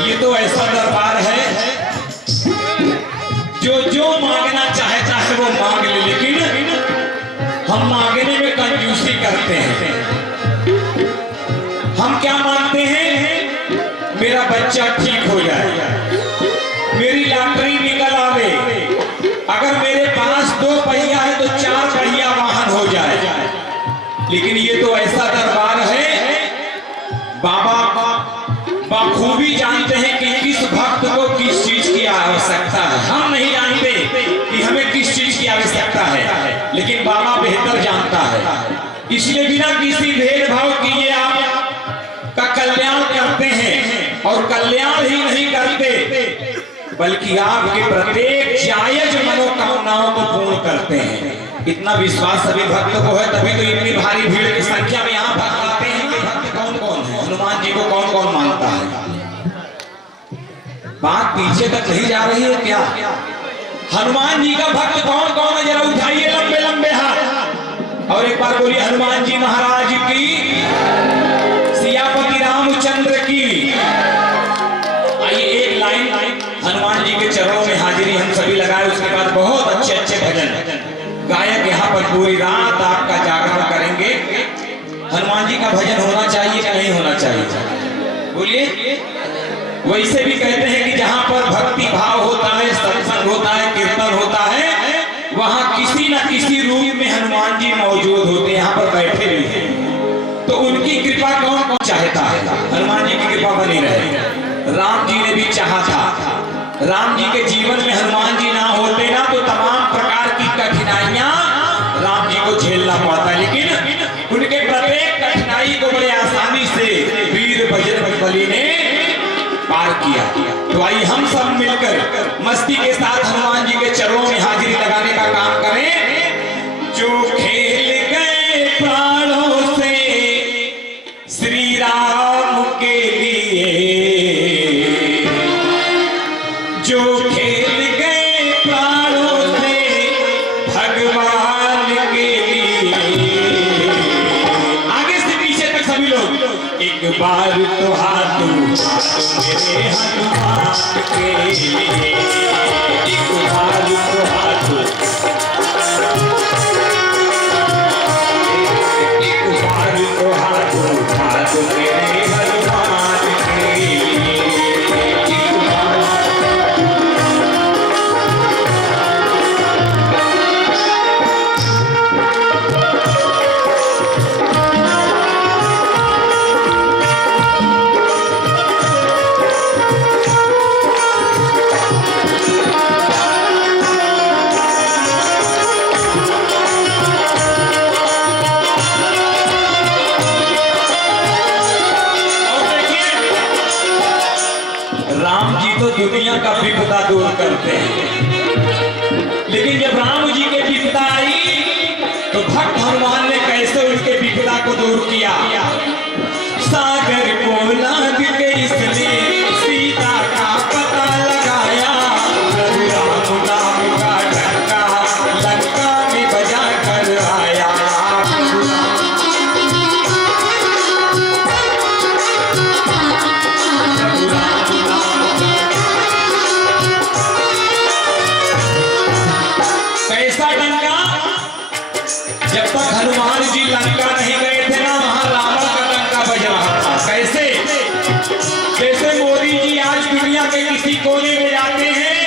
ये तो ऐसा दरबार है जो जो मांगना चाहता है वो मांग ले, लेकिन हम मांगने में कंजूसी करते हैं। हम क्या मांगते हैं? मेरा बच्चा ठीक हो जाए, मेरी लॉटरी निकल आवे, अगर मेरे पास 2 पहिया है तो 4 पहिया वाहन हो जाए। लेकिन ये तो ऐसा दरबार है, बाबा बखूबी जानते हैं कि किस भक्त को किस चीज की आवश्यकता है। हम नहीं जानते कि हमें किस चीज की आवश्यकता है, लेकिन बाबा बेहतर जानता है। इसलिए बिना किसी भेदभाव किए आपका कल्याण करते हैं, और कल्याण ही नहीं करते बल्कि आपके प्रत्येक जायज मनोकामनाओं को पूर्ण करते हैं। इतना विश्वास सभी भक्तों को है, तभी तो इतनी भारी भीड़ की संख्या में यहाँ भक्त आते हैं। भक्त कौन कौन है? हनुमान जी को कौन कौन मानता है? बात पीछे तक नहीं जा रही है क्या? हनुमान जी का भक्त कौन कौन है? जरा उठाइए लंबे लंबे हाथ और एक बार बोलिए हनुमान जी महाराज की, सियापति रामचंद्र की। आइए एक लाइन हनुमान जी के चरणों में हाजिरी हम सभी लगाए, उसके बाद बहुत अच्छे अच्छे भजन गायक यहाँ पर पूरी रात आपका जागरण करेंगे। हनुमान जी का भजन होना चाहिए कि नहीं होना चाहिए? बोलिए। वैसे भी कहते हैं कि जहाँ पर भक्ति भाव होता है, सत्संग होता है, कीर्तन होता है, वहाँ किसी न किसी रूप में हनुमान जी मौजूद होते हैं, यहाँ पर बैठे भी हैं। तो उनकी कृपा कौन कौन चाहता है? हनुमान जी की कृपा बनी रहे। राम जी ने भी चाहा था। राम जी के जीवन में हनुमान जी ना होते ना तो तमाम प्रकार की कठिनाइयां राम जी को झेलना पड़ता, लेकिन उनके प्रत्येक कठिनाई को बड़े आसानी से वीर बजरंगबली ने पार किया। तो आइए हम सब मिलकर मस्ती के साथ हनुमान जी के चरणों में हाजिरी लगाने का काम करें। जो खेल गए प्राणों से श्री राम के लिए, जो खेल गए प्राणों से भगवान के लिए। आगे से पीछे तक सभी लोग एक बार तो हाथ मेरे हनुमान के लिए, एक बार तो हाथ, एक बार तो हाथ मेरे हनुमान के लिए। दुनिया का विपदा दूर करते हैं, लेकिन जब राम जी के विपदा आई तो भक्त हनुमान ने कैसे उनके विपदा को दूर किया। सागर को लांघ के इसने सीता का पता लगाया, राम नाम का डंका लंका में बजा कर आया। जब तक हनुमान जी लंका नहीं गए थे ना, वहां रावण का डंका बज रहा था। कैसे? जैसे मोदी जी आज दुनिया के किसी कोने में जाते हैं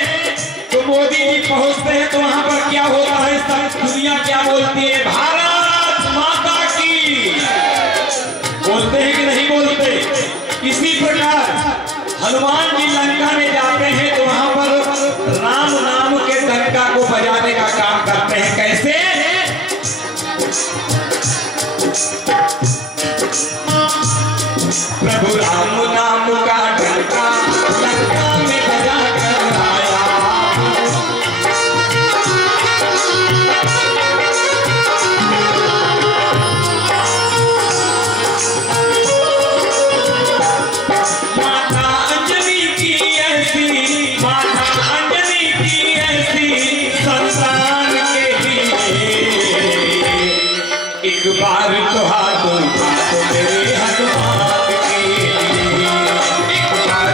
तो मोदी जी पहुंचते हैं तो वहां पर क्या होता है, सब दुनिया क्या बोलती है? भारत माता की बोलते हैं कि नहीं बोलते? इसी प्रकार हनुमान जी लंका में जाते हैं तो वहां पर राम नाम के डंका को बजाने का काम करते हैं। कैसे? प्रभु राम नाम का डंका लंका में बजा कर आया। माता अंजलि की ऐसी, माता अंजलि की ऐसी संसार के लिए, एक बार तो हाथ उठा तो मेरे हनुमान के लिए, एक बार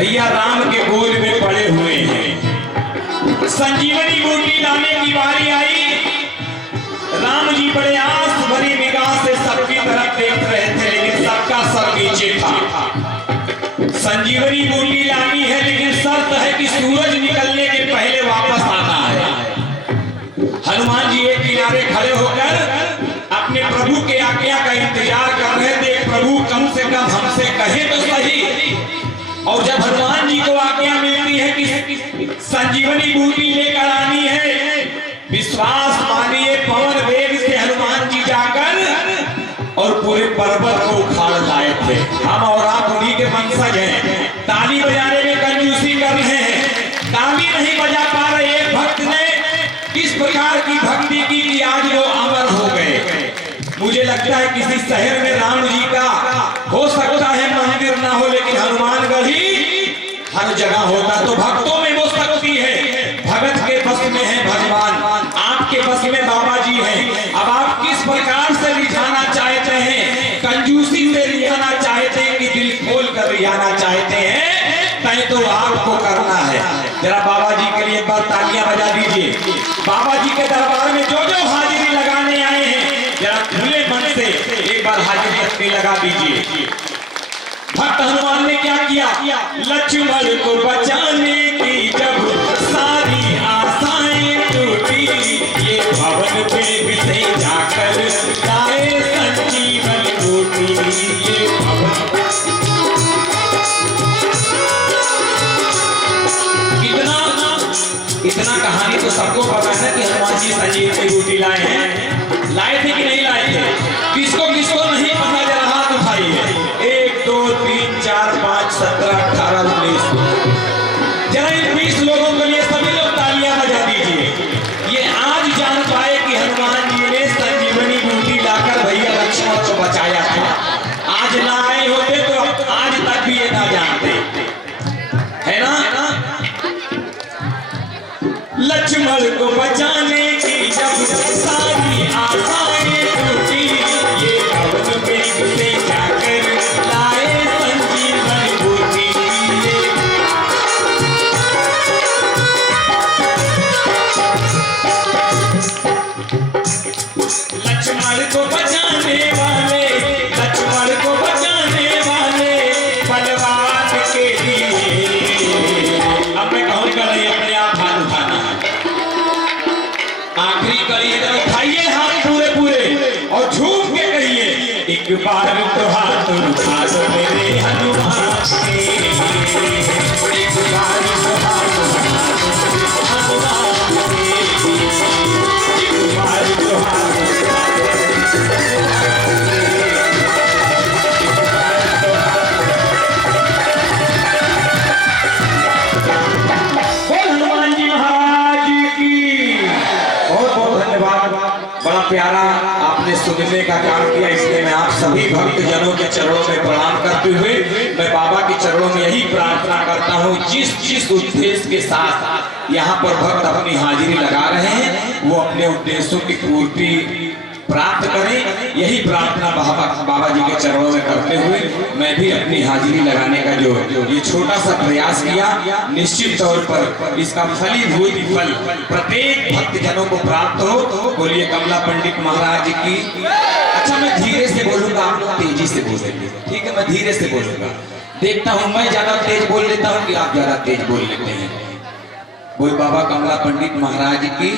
भैया राम के गोद में पड़े हुए हैं। संजीवनी बूटी लाने की बारी आई। राम जी बड़े आस भरी निगाह से सबकी तरफ देख रहे थे, लेकिन सबका सर नीचे था। संजीवनी बूटी लानी है, लेकिन शर्त है कि सूरज निकलने के पहले वापस आना है। हनुमान जी एक किनारे खड़े होकर अपने प्रभु के आज्ञा का इंतजार कर रहे थे। प्रभु कम से कम हमसे कहे तो सही। और जब हनुमान जी को आज्ञा मिलती है कि संजीवनी बूटी लेकर आनी है, विश्वास मानिए पवन वेग से हनुमान जी जाकर और पूरे पर्वत को उखाड़ लाए थे। हम और आप उन्हीं के वंशज हैं। ताली बजाने में कंजूसी कर रहे हैं, ताली नहीं बजा पा रहे। एक भक्त ने किस प्रकार की भक्ति की कि आज वो अमर हो गए। मुझे लगता है किसी शहर में राम जी का हो सकता है मंदिर ना हो, लेकिन हनुमानगढ़ ही हर जगह होता। तो भक्तों में वो शक्ति है, भगत के बस में है भगवान, आपके बस में बाबा जी हैं। अब आप किस प्रकार से रिझाना चाहते हैं, कंजूसी से रिझाना चाहते हैं कि दिल खोल कर रिझाना चाहते हैं, तय तो आपको करना है। जरा बाबा जी के लिए एक बार तालियां बजा दीजिए। बाबा जी के दरबार में जो जो हाजिरी लगाने आए हैं, जरा खुले मन से एक बार हाजिरी अपनी लगा दीजिए। भक्त हनुमान ने क्या किया? लक्ष्मण को बचाने की जब सारी आशाएं टूटी, ये भवन पे से जाकर लाए संजीवन बूटी। ये भवन इतना कहानी तो सबको पता है कि हनुमान जी संजीवनी बूटी लाए हैं। लाए थे कि नहीं लाए थे? किसको किसको नहीं पता, जरा हाथ उठाइए। 1 2 3 4 5 17 18 19। जरा इन 20 लोगों के लिए सभी लोग तालियां बजा दीजिए। ये आज जान पाए कि हनुमान जी ने संजीवनी बूटी लाकर भैया लक्ष्मण को बचाया था। आज ना आए होते तो आज तक भी ये ना जानते, है ना? लक्ष्मण को बचाने की जब सारी आशाएं टूटी, ये भवन पे से जाकर लाए संजीवन बूटी। लक्ष्मण को बचाने वाले, लक्ष्मण को बचाने वाले बलवान के लिए। अब मैं कहूँगा नहीं, अपने आप हाथ उठाना है। आखिरी करिए, उठाइए हाथ पूरे पूरे और झूम के कहिए, एक बार तो हाथ उठा दो मेरे हनुमान के, एक बार तो हाथ उठा दो हनुमान के, एक बार तो हाथ उठा हनुमान जी महाराज की। बहुत बहुत धन्यवाद। बड़ा प्यारा आपने सुनने का काम किया, इसलिए मैं आप सभी भक्त जनों के चरणों में प्रणाम करते हुए मैं बाबा के चरणों में यही प्रार्थना करता हूँ, जिस उद्देश्य के साथ यहाँ पर भक्त अपनी हाजिरी लगा रहे हैं, वो अपने उद्देश्यों की पूर्ति प्राप्त करें। यही प्रार्थना बाबा जी के चरणों में करते हुए मैं भी अपनी हाजिरी लगाने का जो ये छोटा सा प्रयास किया, निश्चित तौर पर इसका फलीभूत फल प्रत्येक भक्तजनों को प्राप्त हो। बोलिए कमला पंडित महाराज की। अच्छा, मैं धीरे से बोलूंगा, आप लोग तेजी से बोलेंगे, ठीक है? मैं धीरे से बोलूंगा। देखता हूँ मैं ज्यादा तेज बोल लेता हूँ कि आप ज्यादा तेज बोल लेते हैं। बोल बाबा कमला पंडित महाराज की।